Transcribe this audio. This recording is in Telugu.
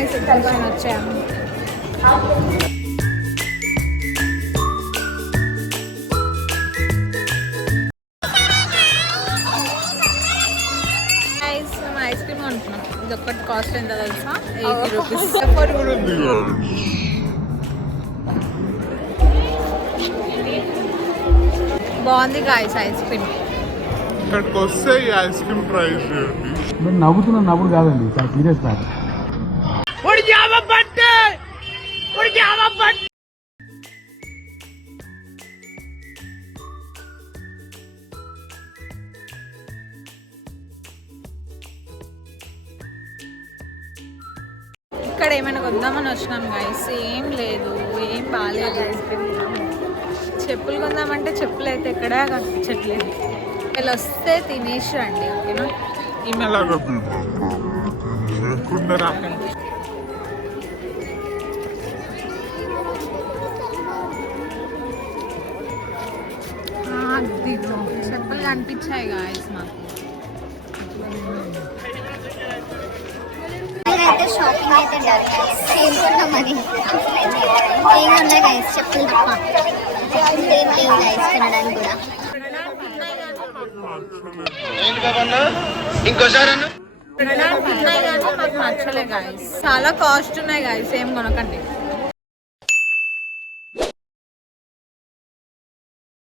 గాయ్స్ ఎగ్జిబిషన్ వచ్చాము. ఐస్ క్రీమ్ అనుకున్నాం. ఇది ఒక్కటి కాస్ట్ ఎంత తెలుసా? 80 రూపీస్. బాగుంది గాయ్స్ ఐస్ క్రీమ్. ఇక్కడికి వస్తే ఈ ఐస్ క్రీమ్ ట్రై చేయండి. మీరు నవ్వుతున్న నవ్వుడు కాదండి, చాలా సీరియస్ మ్యాటర్. ఇక్కడ ఏమైనా కొందామని వచ్చినాం గైస్, ఏం లేదు, ఏం బాగాలేదు. చెప్పులు కొందామంటే చెప్పులు అయితే ఎక్కడ కనిపించట్లేదు. వీళ్ళు వస్తే తినేసి రండి, ఓకేనా? అదిగో చెప్పులు కనిపించాయి గాయస్ మాకు. అయితే షాపింగ్ అయితే మరి ఏమి ఉన్నాయి గైస్, చెప్పులు తప్ప ఏం లేవు గైస్ కొనడానికి కూడా. నచ్చలే గాయస్, చాలా కాస్ట్ ఉన్నాయి గాయస్, ఏం కొనకండి.